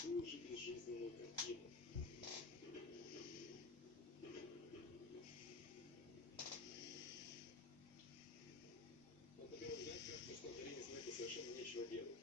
такую же безжизненную картину. На первый взгляд кажется, что Анджелине Смит совершенно нечего делать.